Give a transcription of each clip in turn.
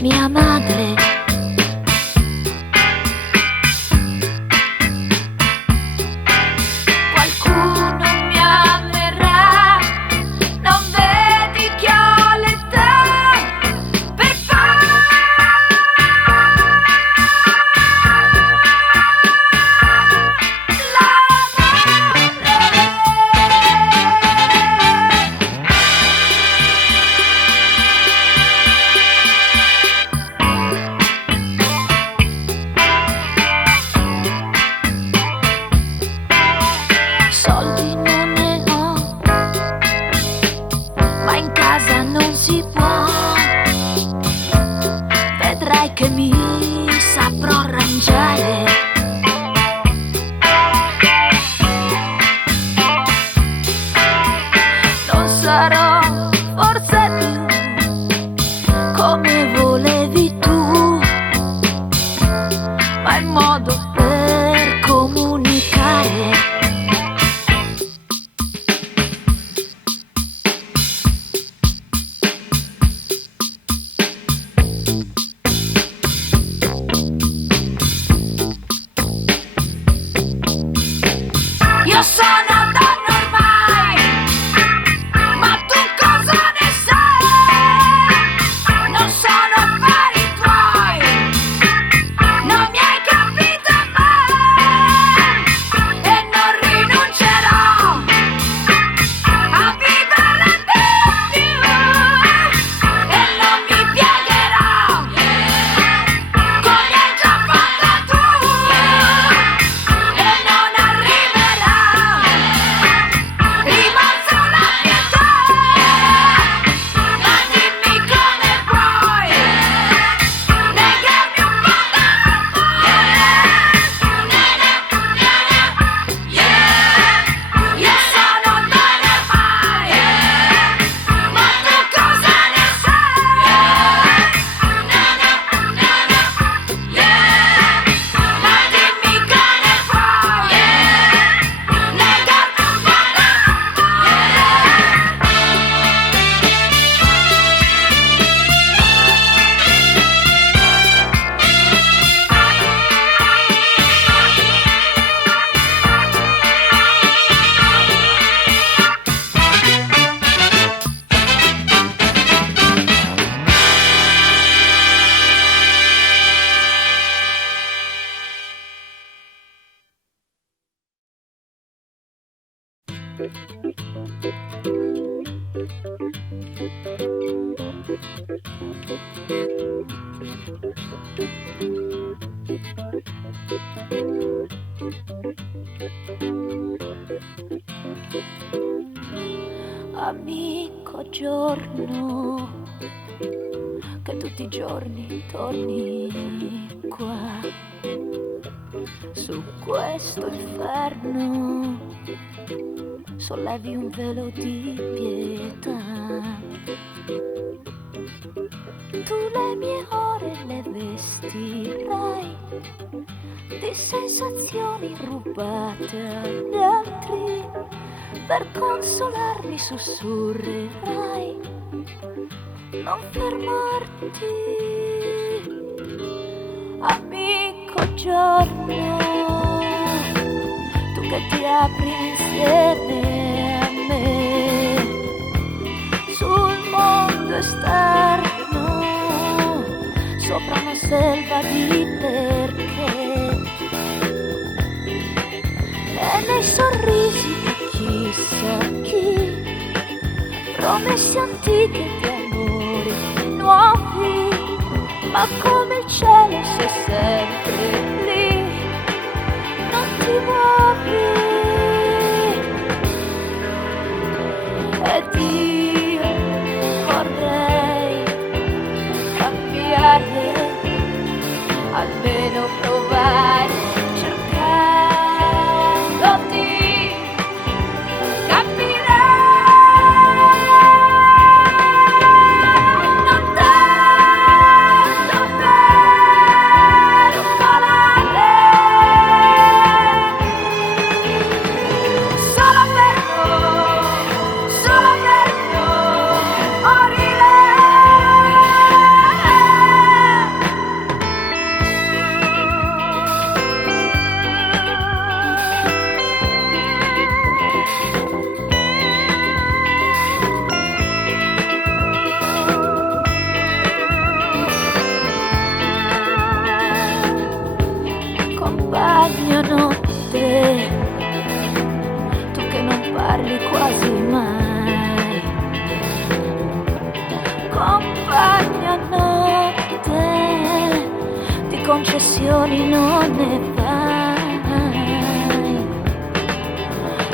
mia madre. Qualcuno mi amerà, non vedi che ho l'età per soldi non ne ho, ma in casa non si può. Vedrai che mi saprò arrangiare. Non sarò forse più come volevi tu, ma il modo per comunicare. Io sono donna ormai, ma tu cosa ne sai? Non sono affari tuoi, non mi hai capito mai, e non rinuncerò a vivere di più, e non mi piegherò come hai già fatto tu, e non arriverà rimorso la pietà. Ma dimmi come puoi negarmi un po' d'amore. Io sono donna ormai, ma tu cosa ne sai? Ma dimmi come puoi negarmi un po' Amico giorno, che tutti i giorni torni qua, su questo inferno, sollevi un velo di pietà. Tu le mie ore le vestirai di sensazioni rubate agli altri, per consolarmi sussurrerai, non fermarti, amico giorno, tu che ti apri insieme a me sul mondo esterno, sopra una selva di perché, e nei sorrisi di chissà chi, promesse antiche di amori nuovi, ma come il cielo sei sempre lì, non ti muovi, ed io vorrei cambiare, almeno provare, cercandoti capirai, non tanto per imparare, solo per morire. concessioni non ne fai.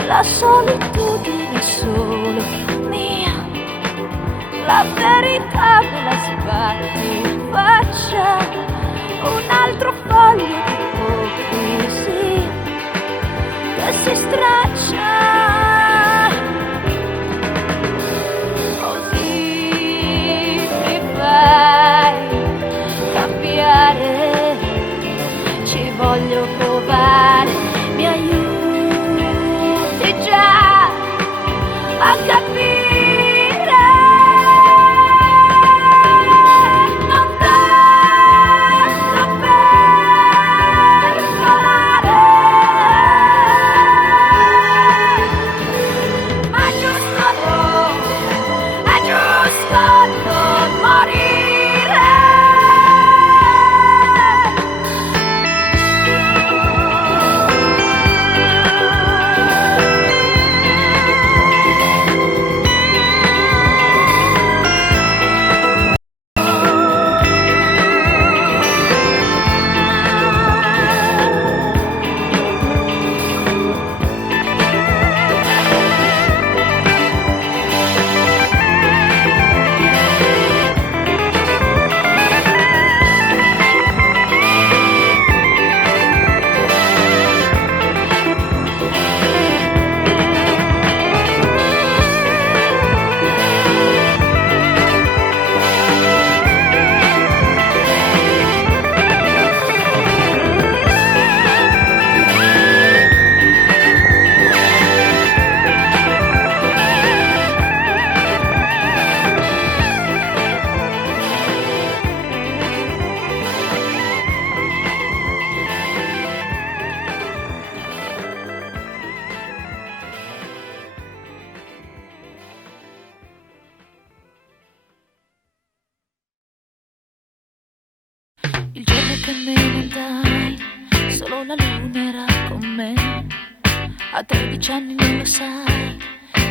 La solitudine è solo mia, la verità me la sbatti in faccia. Un altro foglio di ipocrisia che si straccia. Così mi fai cambiare, ci voglio provare, mi aiuti già a capire. Non tanto per volare, ma è giusto non morire. Il giorno che me ne andai, solo la luna era con me. A 13 anni non lo sai,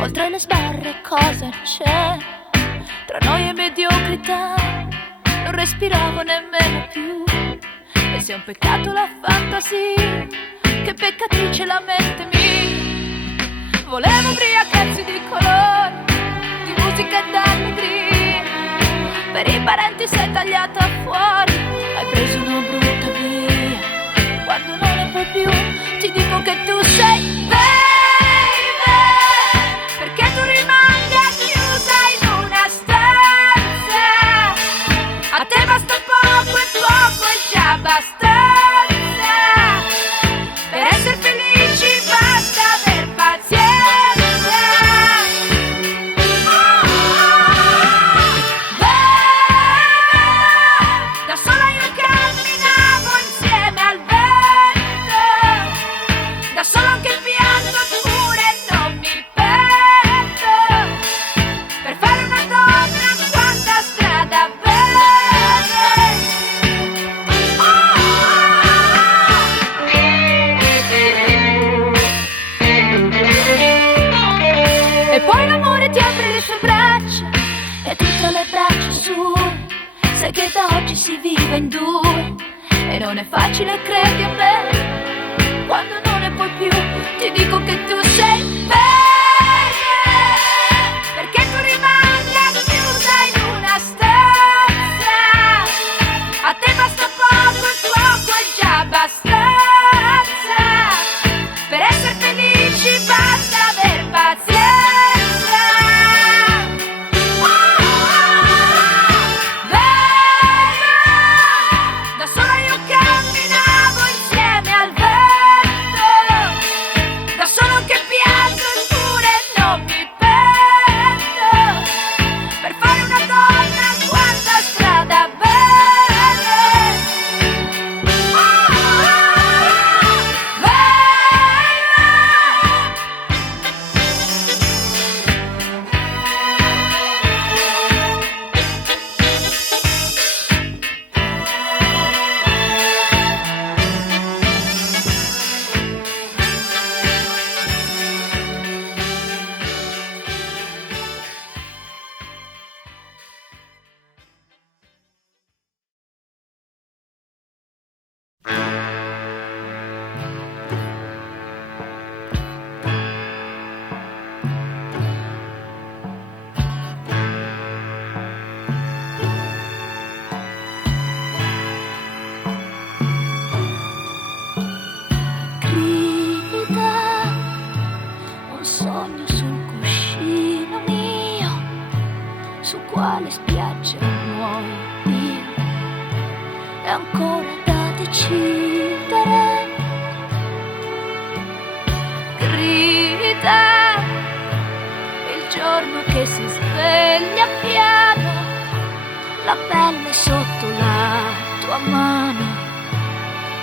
oltre le sbarre cosa c'è? Tra noi e mediocrità, non respiravo nemmeno più. E se è un peccato la fantasia, che peccatrice la mente mia. Volevo ubriacarsi di colori, di musica e d'allegria. Per i parenti sei tagliata fuori, hai preso una brutta via. Quando non ne puoi più, ti dico che tu sei baby, perché tu rimanga chiusa in una stanza. A te basta poco e poco è già abbastanza. Per essere felici basta aver pazienza. Da sola io camminavo insieme al vento, da sola anche pianto pure non mi pento. Per fare una donna quanta strada vede. E poi l'amore ti apre le sue braccia e tu tra le braccia sue. Sai che da oggi si vive in due e non è facile, credi a me. Quando non ne puoi più, ti dico che tu sei bella, perché tu rimanga chiusa in una stanza. A te basta poco e poco è già abbastanza. Per essere felici basta aver pazienza. Da sola io camminavo insieme al vento, da solo che piango è ancora da decidere. Grida il giorno che si sveglia piano, la pelle sotto la tua mano,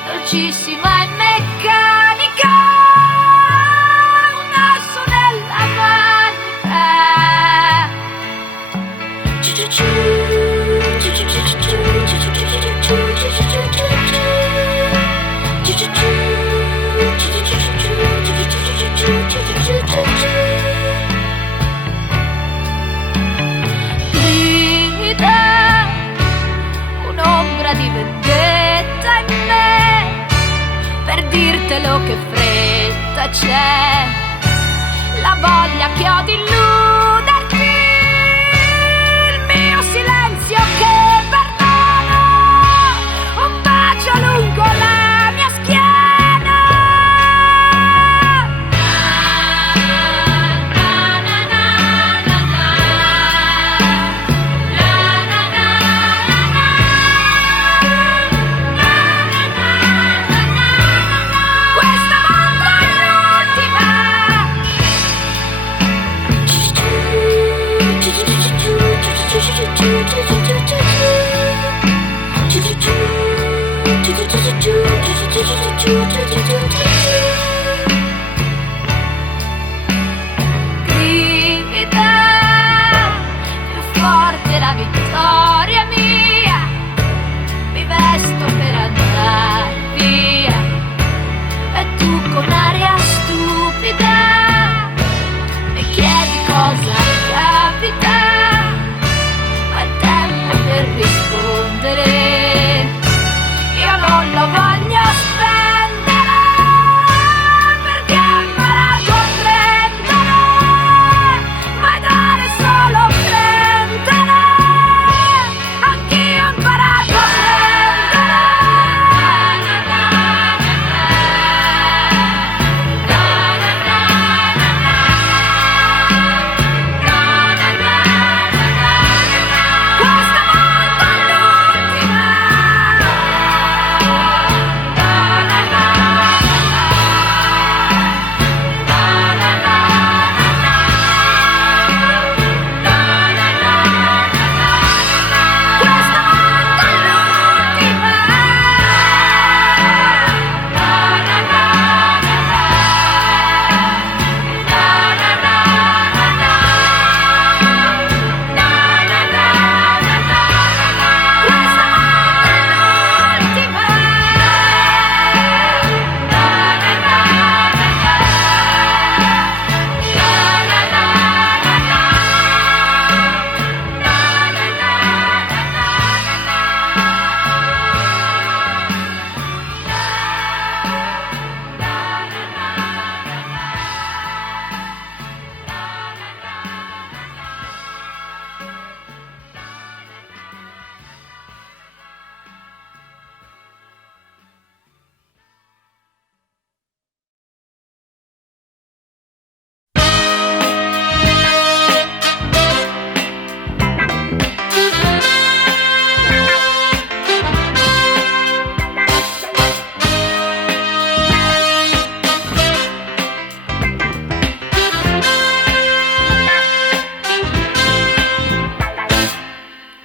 dolcissima e meccanica, un asso nella manica. Grida un'ombra di vendetta in me, per dirtelo che fretta c'è, la voglia che ho di illuderti, il mio silenzio che perdona, un bacio lungo la mia schiena. Questa volta è l'ultima. Grida più forte la vittoria mia, mi vesto per andare via e tu con aria stupida mi chiedi cosa capita, ma il tempo per rispondere io non lo voglio spendere, perché imparare a comprendere, mai dare solo prendere, anch'io ho imparato a questa volta è l'ultima.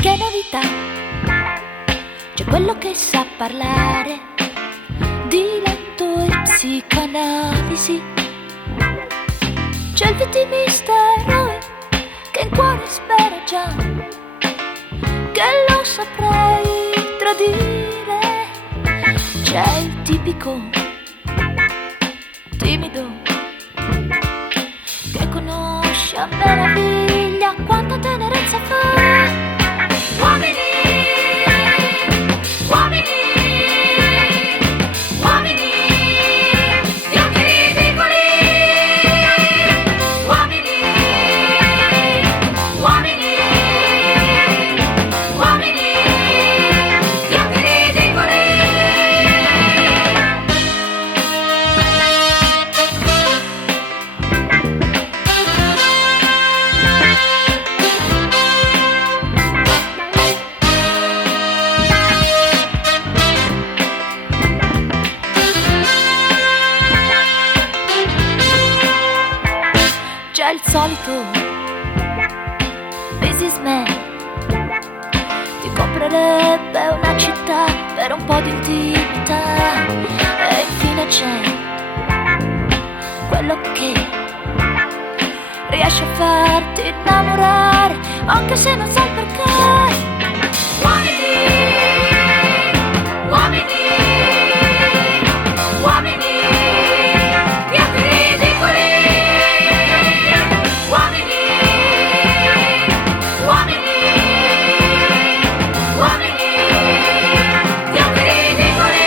Che novità? C'è quello che sa parlare di letto e psicanalisi, c'è il vittimista eroe che in cuore spera già che lo saprei tradire, c'è il tipico timido che conosce a meraviglia quanta tenerezza fa. Uomini, uomini, uomini, di occhi ridicoli. Uomini, uomini, uomini, di occhi ridicoli. C'è il solito businessman, ti comprerebbe una città per un po' di intimità. E infine c'è quello che riesce a farti innamorare anche se non sai perché. Uomini, uomini, uomini, bianchi ridicoli. Uomini, uomini, uomini, bianchi ridicoli.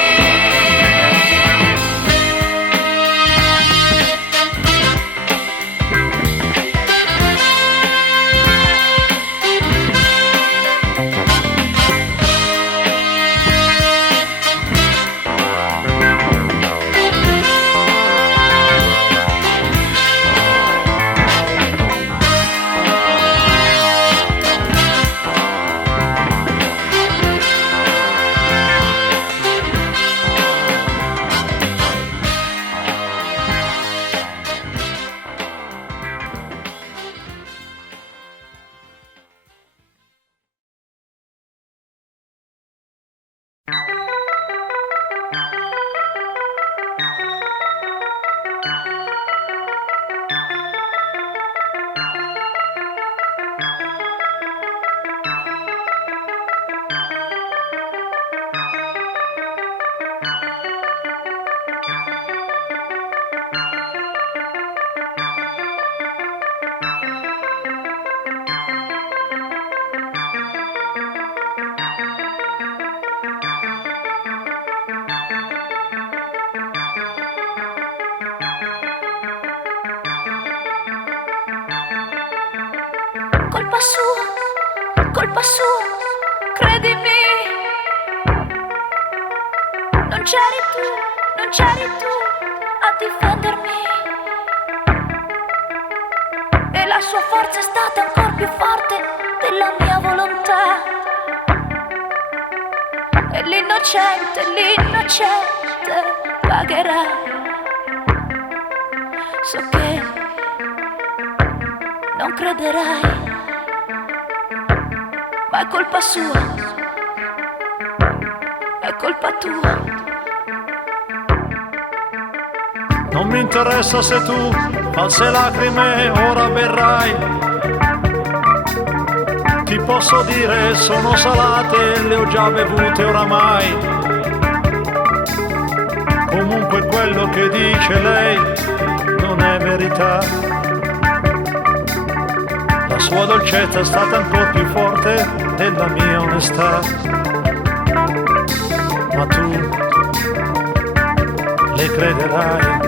Colpa sua, credimi. Non c'eri tu a difendermi. E la sua forza è stata ancora più forte della mia volontà. E l'innocente pagherà. So che non crederai, ma è colpa sua, è colpa tua. Non mi interessa se tu false lacrime ora berrai. Ti posso dire sono salate, le ho già bevute oramai. Comunque quello che dice lei non è verità. La sua dolcezza è stata ancora più forte della mia onestà. Ma tu le crederai,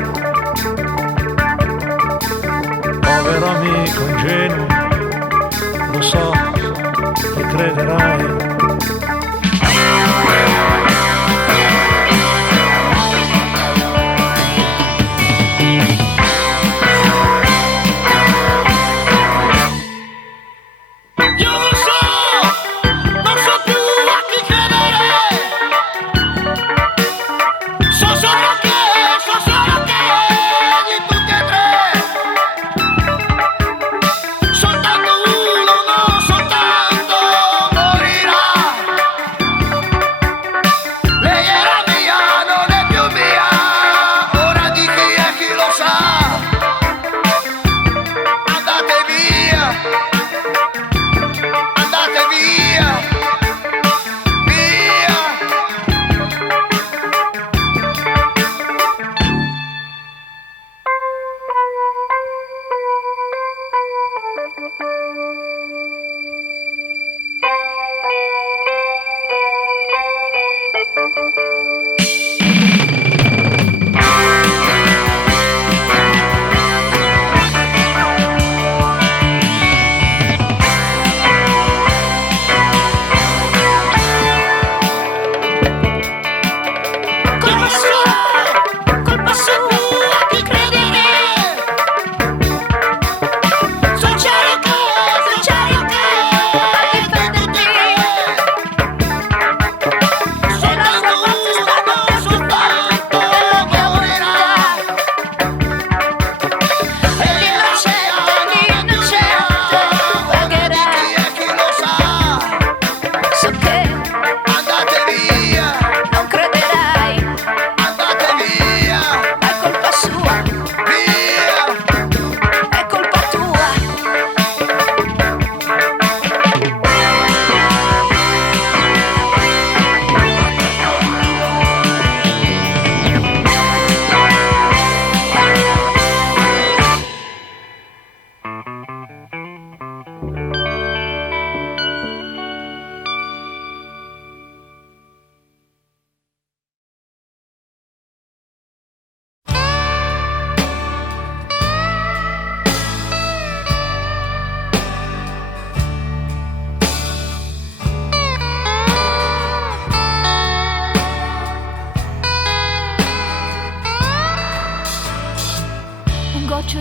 povero amico ingenuo, lo so, le crederai. Soltanto uno, no, soltanto morirà.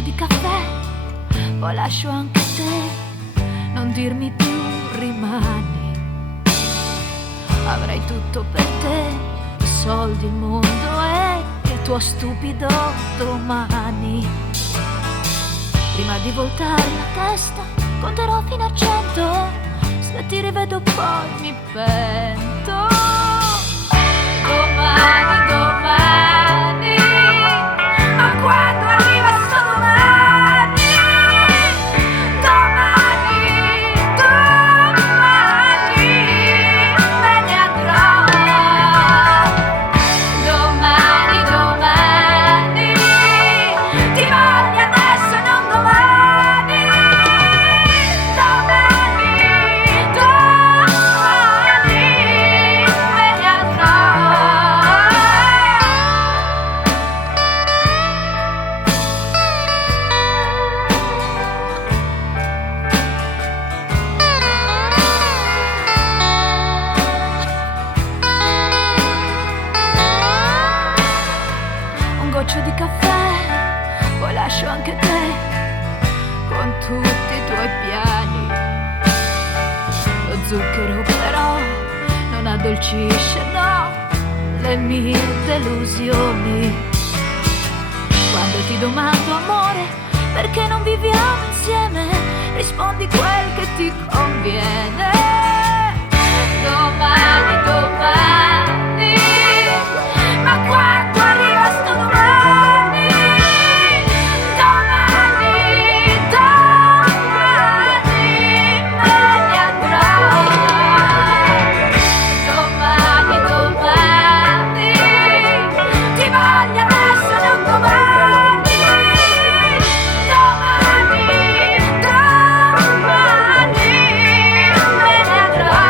di caffè, poi lascio anche te, non dirmi più rimani. Avrei tutto per te, i soldi, il mondo e il tuo stupido domani. Prima di voltare la testa conterò fino a 100, se ti rivedo poi mi pento. Domani, domani, ma quando arriva sto domani? Domani, domani me ne andrò. Domani, domani, ti voglio adesso e non domani. Domani, domani me ne andrò. Un goccio di caffè, poi lascio anche te con tutti i tuoi piani. Lo zucchero però non addolcisce, no, le mie delusioni. Quando ti domando amore, perché non viviamo insieme, rispondi quel che ti conviene. Domani, domani, ma quando arriva sto domani? Domani, domani me ne andrò. Domani, domani, ti voglio adesso e non domani. Domani, domani me ne andrò.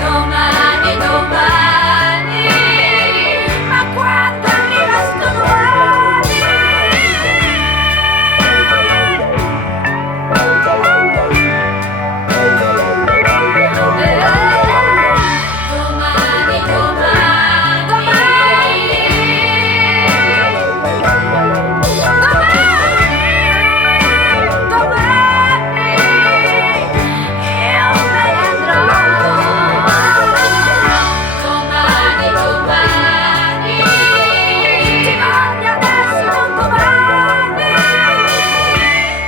Domani, domani, ma quando arriva sto domani? Domani, domani, io me ne andrò. Domani, domani, ti voglio adesso e non domani.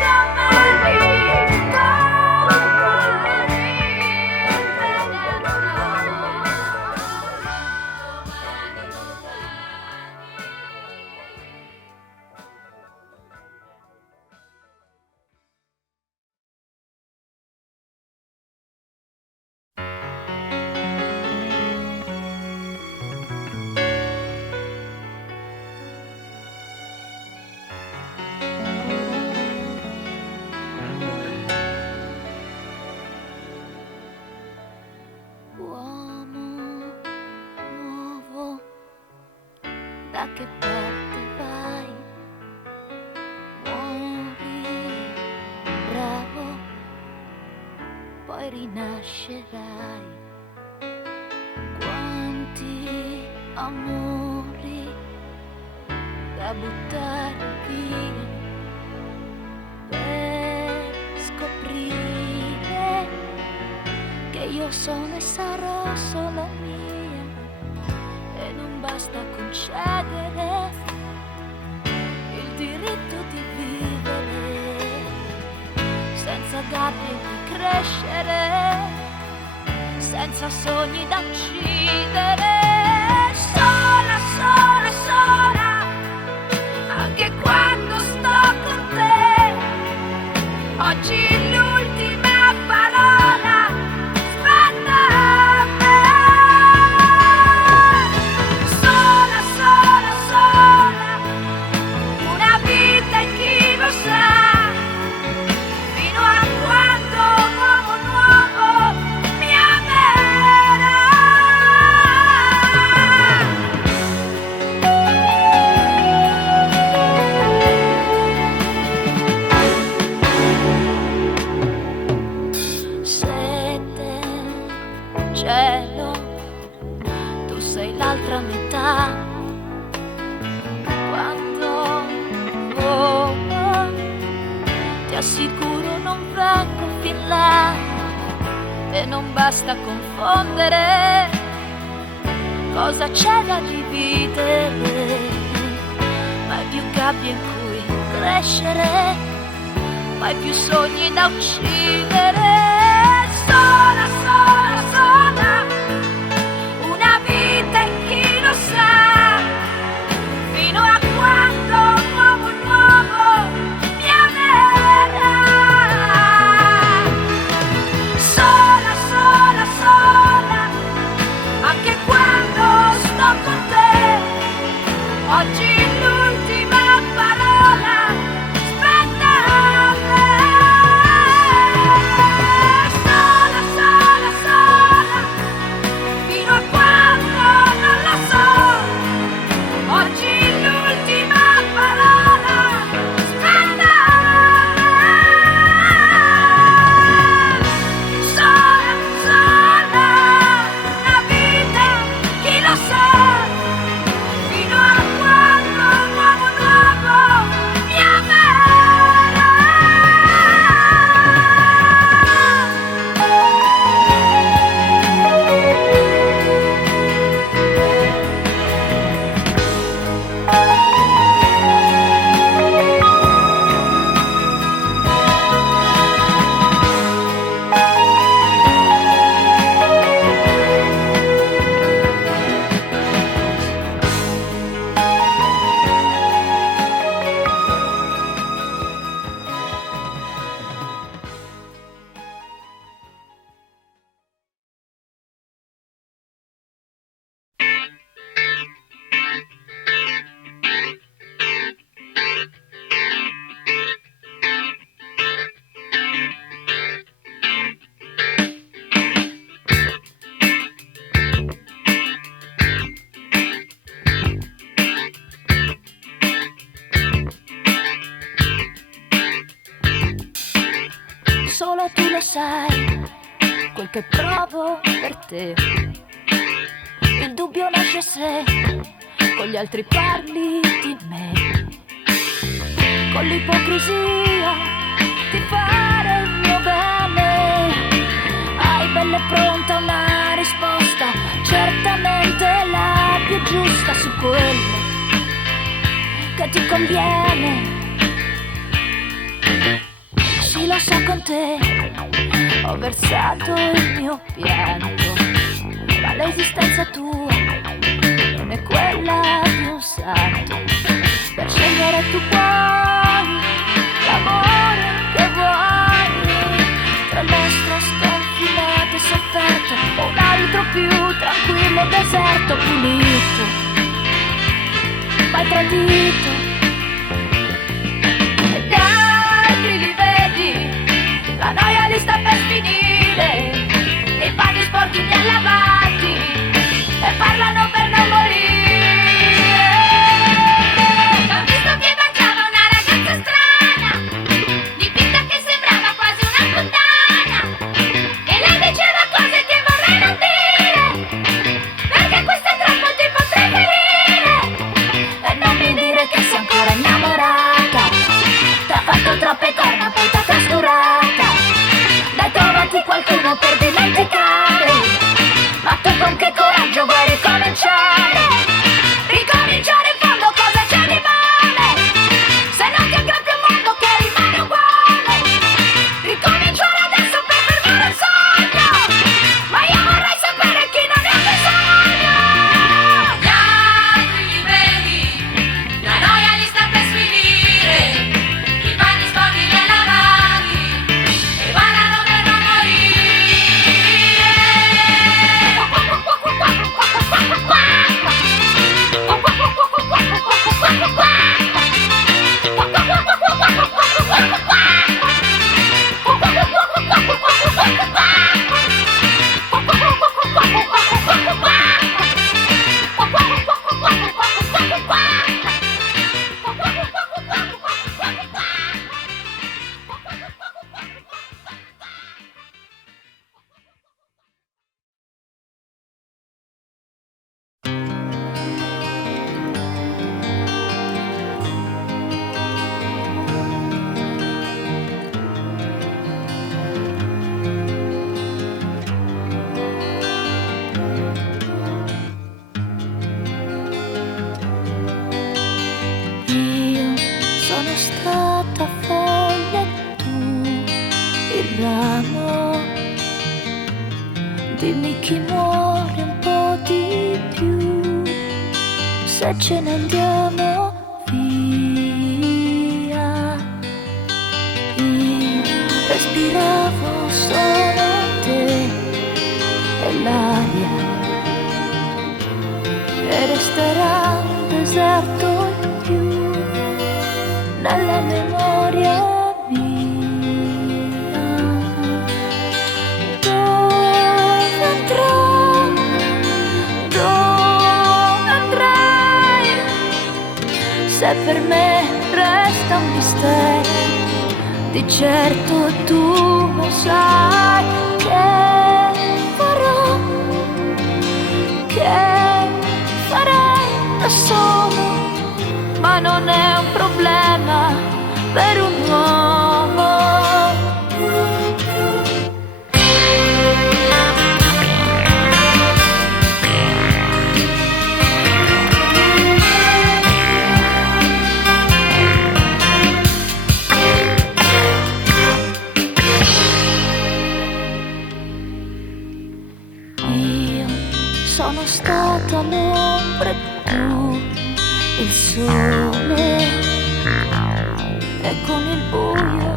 Domani, domani me ne andrò. Uomo nuovo, da che parte vai? Muori bravo, poi rinascerai. Quanti amori da buttare via per scoprire che io sono e sarò solo mia, e non basta concedere il diritto di vivere senza gabbie di crescere, senza sogni da uccidere. Sola, sola, sola, anche quando sto con te. Oggi l'ultima parola spetta a me. Sola, sola, sola, una vita e chi lo sa, fino a quando un uomo nuovo mi amerà. cielo, tu sei l'altra metà. Quando assicuro non vengo fin là e non basta confondere cosa c'è da dividere, mai più gabbie in cui crescere, mai più sogni da uccidere. Sola, sola, sola, una vita e chi lo sa, fino a quando un uomo nuovo mi amerà. Sola, sola, sola, anche quando sto con te, oggi l'ultima parola spetta a me. Sola, sola, sola, fino a quando non lo so, oggi l'ultima parola spetta a me. Sola, sola, una vita, chi lo sa, fino a quando un uomo nuovo mi amerà. Solo tu lo sai, quel che provo per te. Il dubbio nasce se con gli altri parli di me, con l'ipocrisia di fare il mio bene. Hai bella e pronta una risposta, certamente la più giusta su quello che ti conviene. Sì, lo so, con te ho versato il mio pianto, ma l'esistenza tua non è quella di un santo. Per scegliere tu puoi l'amore che vuoi, tra il nostro sconfinato e sofferto o un altro più tranquillo deserto pulito, mai tradito. La noia li sta per finire, i panni sporchi li ha lavati e parlano per non morire. Ho visto che baciava una ragazza strana, dipinta che sembrava quasi una puttana, e lei diceva cose che vorrei non dire, perché questo è troppo, ti potrei ferire. E non mi dire che sei ancora innamorata, t'ha fatto troppe corna poi t'ha trascurata. Dai, trovati qualcuno per dimenticare, ma tu con che coraggio vuoi ricominciare? Ricominciare in fondo cosa c'è di male, se non ti aggrappi un mondo che rimane uguale. Ricominciare adesso per fermare il sogno, ma io vorrei sapere chi non ne ha bisogno. Gli altri li vedi, la noia li sta per sfinire, i panni sporchi li hai lavati e parlano per non morire. se ce ne andiamo via. Io respiravo solo te e l'aria, e resterà un deserto in più nella memoria mia. Dove andrò? Dove andrai? Se per me resta un mistero, di certo tu lo sai che farò, che farei da solo, ma non è un problema per un uomo. Io sono stata l'ombra e tu il sole, e con il buio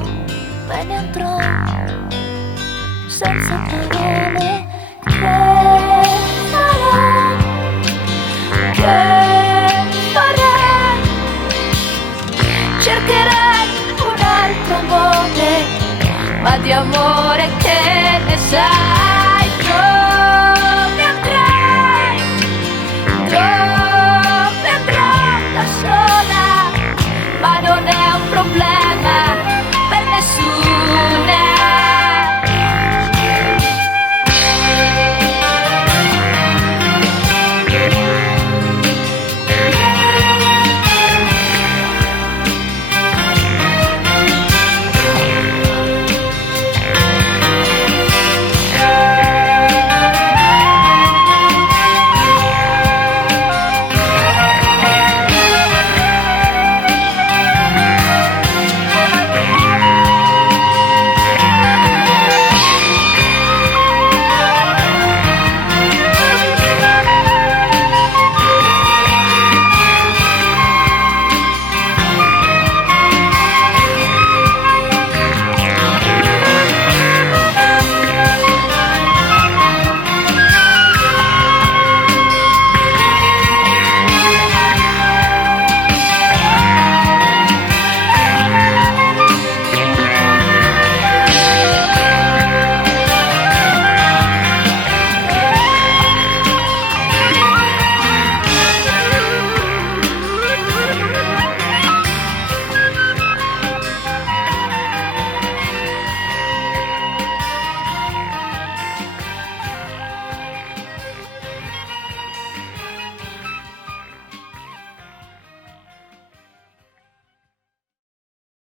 me ne andrò senza parole che